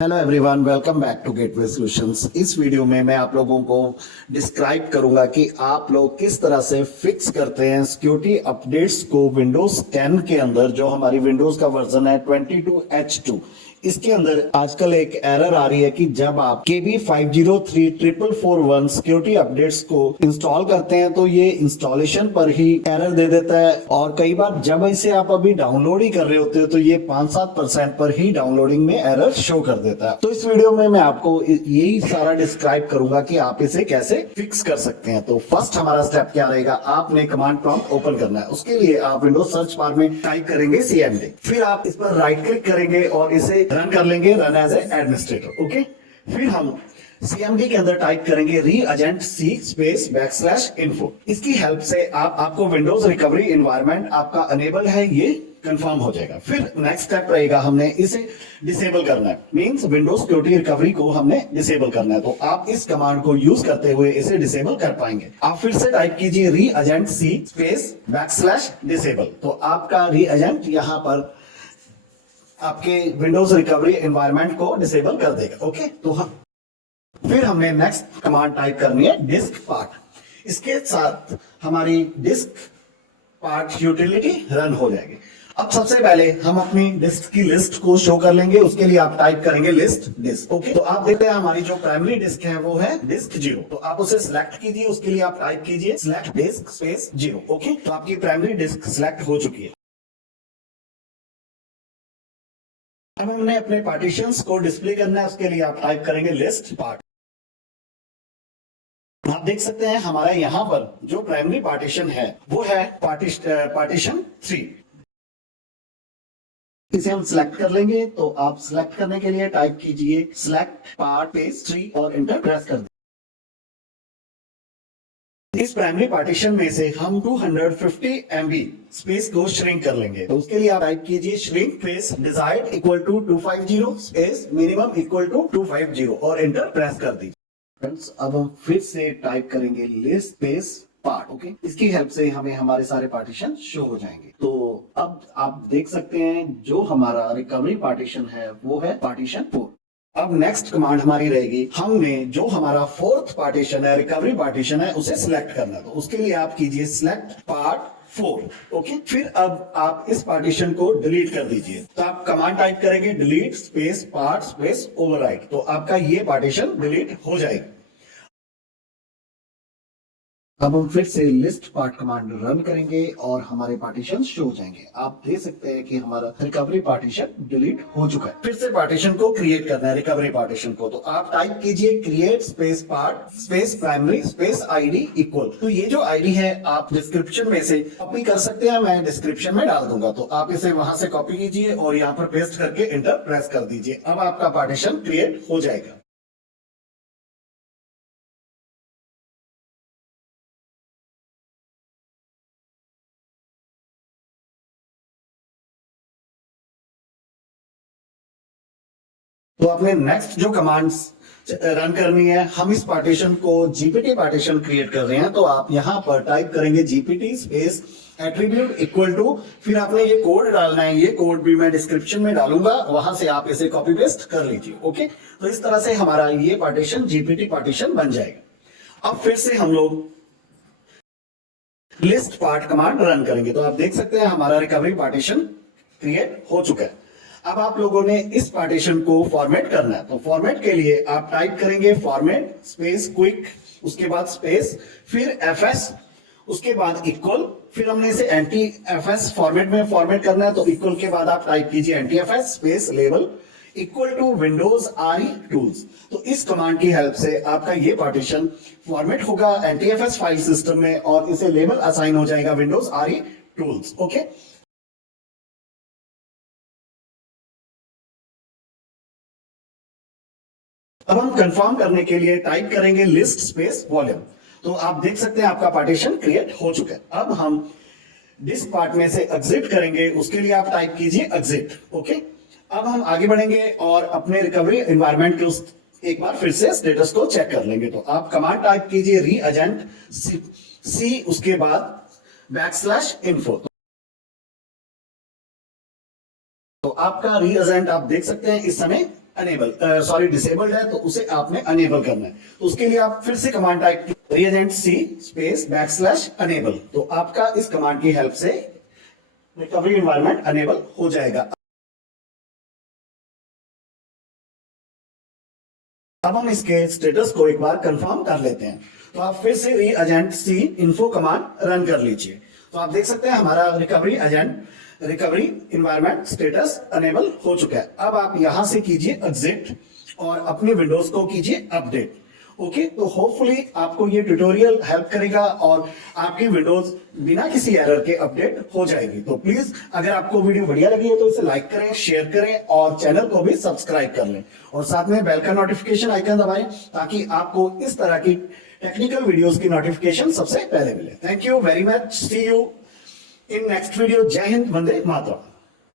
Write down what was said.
Hello everyone, welcome back to gateway solutions. इस video में मैं आप लोगों को डिस्क्राइब करूंगा कि आप लोग किस तरह से फिक्स करते हैं सिक्योरिटी अपडेट्स को विंडोज 10 के अंदर। जो हमारी विंडोज का वर्जन है 22H2, इसके अंदर आजकल एक एरर आ रही है कि जब आप KB503441 सिक्योरिटी अपडेट्स को इंस्टॉल करते हैं तो ये इंस्टॉलेशन पर ही एरर दे देता है, और कई बार जब इसे आप अभी डाउनलोड ही कर रहे होते हो तो ये 5-7% पर ही डाउनलोडिंग में एरर शो कर देता है। तो इस वीडियो में मैं आपको यही सारा डिस्क्राइब करूंगा कि आप इसे कैसे फिक्स कर सकते हैं। तो फर्स्ट हमारा स्टेप क्या रहेगा, आपने कमांड प्रॉम्प्ट ओपन करना है। उसके लिए आप विंडोज सर्च बार में टाइप करेंगे CMD, फिर आप इस पर राइट क्लिक करेंगे और इसे रन कर लेंगे, run as a administrator. Okay, फिर हम CMD के अंदर टाइप करेंगे रीएजेंट C स्पेस \info। इसकी हेल्प से आपको विंडोज रिकवरी एनवायरनमेंट आपका अनेबल है ये कंफर्म हो जाएगा। फिर नेक्स्ट स्टेप रहेगा, हमने इसे डिसेबल करना है, मींस विंडोज सिक्योरिटी रिकवरी को हमने डिसेबल करना है। तो आप इस कमांड को यूज करते हुए इसे डिसेबल कर पाएंगे। आप फिर से टाइप कीजिए रीएजेंट C स्पेस \disable। तो आपका रीएजेंट यहां पर आपके विंडोज रिकवरी एनवायरनमेंट को डिसेबल कर देगा। ओके, तो फिर हमने नेक्स्ट कमांड टाइप करनी है डिस्क पार्ट। इसके साथ हमारी डिस्क पार्ट यूटिलिटी रन हो जाएगी। अब सबसे पहले हम अपनी डिस्क की लिस्ट को शो कर लेंगे। उसके लिए आप टाइप करेंगे लिस्ट डिस्क। ओके, तो आप देखते हैं हमारी जो प्राइमरी डिस्क है वो है डिस्क 0। तो आप उसे सिलेक्ट कीजिए। उसके लिए आप टाइप कीजिए सिलेक्ट डिस्क स्पेस 0। ओके, तो आपकी प्राइमरी डिस्क सिलेक्ट हो चुकी है। अब हमने अपने पार्टीशंस को डिस्प्ले करना है। उसके लिए आप टाइप करेंगे लिस्ट पार्ट। आप देख सकते हैं हमारा यहां पर जो प्राइमरी पार्टीशन है वो है पार्टीशन 3। इसे हम सिलेक्ट कर लेंगे। तो आप सिलेक्ट करने के लिए टाइप कीजिए सिलेक्ट पार्ट पेज 3 और इंटर प्रेस कर दें। इस प्राइमरी पार्टीशन में से हम 250 MB स्पेस को श्रिंक कर लेंगे। तो उसके लिए आप टाइप कीजिए shrink space desired equal to 250 space minimum equal to 250 और इंटर प्रेस कर दीजिए। फ्रेंड्स, अब हम फिर से टाइप करेंगे लिस्ट स्पेस पार्ट। ओके, इसकी हेल्प से हमें हमारे सारे पार्टीशन शो हो जाएंगे। तो अब आप देख सकते हैं जो हमारा रिकवरी पार्टीशन है वो है पार्टीशन 4। अब नेक्स्ट कमांड हमारी रहेगी, हमने जो हमारा फोर्थ पार्टीशन है रिकवरी पार्टीशन है उसे सिलेक्ट करना। तो उसके लिए आप कीजिए सिलेक्ट पार्ट 4। ओके, फिर अब आप इस पार्टीशन को डिलीट कर दीजिए। तो आप कमांड टाइप करेंगे delete space part space overwrite. तो आपका ये पार्टीशन डिलीट हो जाएगी। अब हम फिर से लिस्ट पार्ट कमांड रन करेंगे और हमारे पार्टीशन शो हो जाएंगे। आप देख सकते हैं कि हमारा रिकवरी पार्टीशन डिलीट हो चुका है। फिर से पार्टीशन को क्रिएट करना है रिकवरी पार्टीशन को। तो आप टाइप कीजिए create space part space primary space ID equal. तो ये जो ID है आप डिस्क्रिप्शन में से कॉपी कर सकते हैं, मैं डिस्क्रिप्शन में डाल दूंगा। तो आप इसे वहां से कॉपी कीजिए और यहाँ पर पेस्ट करके इंटर प्रेस कर दीजिए। अब आपका पार्टीशन क्रिएट हो जाएगा। तो आपने नेक्स्ट जो कमांड्स रन करनी है, हम इस पार्टीशन को GPT पार्टीशन क्रिएट कर रहे हैं। तो आप यहां पर टाइप करेंगे GPT space attribute equal to, फिर आपने ये कोड डालना है। ये कोड भी मैं डिस्क्रिप्शन में डालूंगा, वहां से आप इसे कॉपी पेस्ट कर लीजिए। ओके, तो इस तरह से हमारा ये पार्टीशन GPT पार्टीशन बन जाएगा। अब फिर से हम लोग लिस्ट पार्ट कमांड रन करेंगे। तो आप देख सकते हैं हमारा रिकवरी पार्टीशन क्रिएट हो चुका है। अब आप लोगों ने इस पार्टीशन को फॉर्मेट करना है। तो फॉर्मेट के लिए आप टाइप करेंगे फॉर्मेट स्पेस क्विक, उसके बाद स्पेस, फिर FS, उसके बाद इक्वल, फिर हमने इसे NTFS फॉर्मेट में फॉर्मेट करना है। तो इक्वल के बाद आप टाइप कीजिए NTFS space label equal to Windows RE tools. तो इस कमांड की हेल्प से आपका ये पार्टीशन फॉर्मेट होगा NTFS फाइल सिस्टम में और इसे लेबल असाइन हो जाएगा विंडोज RE टूल्स। ओके, अब हम कंफर्म करने के लिए टाइप करेंगे लिस्ट स्पेस वॉल्यूम। तो आप देख सकते हैं आपका पार्टीशन क्रिएट हो चुका है। अब हम डिस्क पार्ट में से एग्जिट करेंगे। उसके लिए आप टाइप कीजिए एग्जिट। ओके, अब हम आगे बढ़ेंगे और अपने रिकवरी एनवायरनमेंट के उस एक बार फिर से स्टेटस को चेक कर लेंगे। तो आप कमांड टाइप कीजिए रीएजेंट C, उसके बाद \info। तो आपका रीएजेंट आप देख सकते हैं इस समय अनेबल सॉरी डिसेबल्ड है तो उसे आपने अनेबल करना है। तो उसके लिए आप फिर से कमांड टाइप रीएजेंट सी स्पेस \अनेबल, तो आपका इस कमांड की हेल्प से रिकवरी एनवायरनमेंट अनेबल हो जाएगा। अब हम इसके स्टेटस को एक बार कंफर्म कर लेते हैं। तो आप फिर से reagent C info command run कर लीजिए। तो आप देख सकते हैं हमारा रिकवरी एनवायरनमेंट स्टेटस अनेबल हो चुका है। अब आप यहां से कीजिए एग्जिट और अपने विंडोज को कीजिए अपडेट। ओके, तो होपफुली आपको ये ट्यूटोरियल हेल्प करेगा और आपकी विंडोज बिना किसी एरर के अपडेट हो जाएगी। तो प्लीज अगर आपको वीडियो बढ़िया लगी है तो इसे लाइक करें, शेयर करें और चैनल को भी सब्सक्राइब कर लें और साथ में बेल का नोटिफिकेशन आइकन दबाएं ताकि आपको इस तरह की टेक्निकल वीडियोस की नोटिफिकेशन सबसे पहले मिले। Thank you very much, see you in next video. जय हिंद, वंदे मातरम।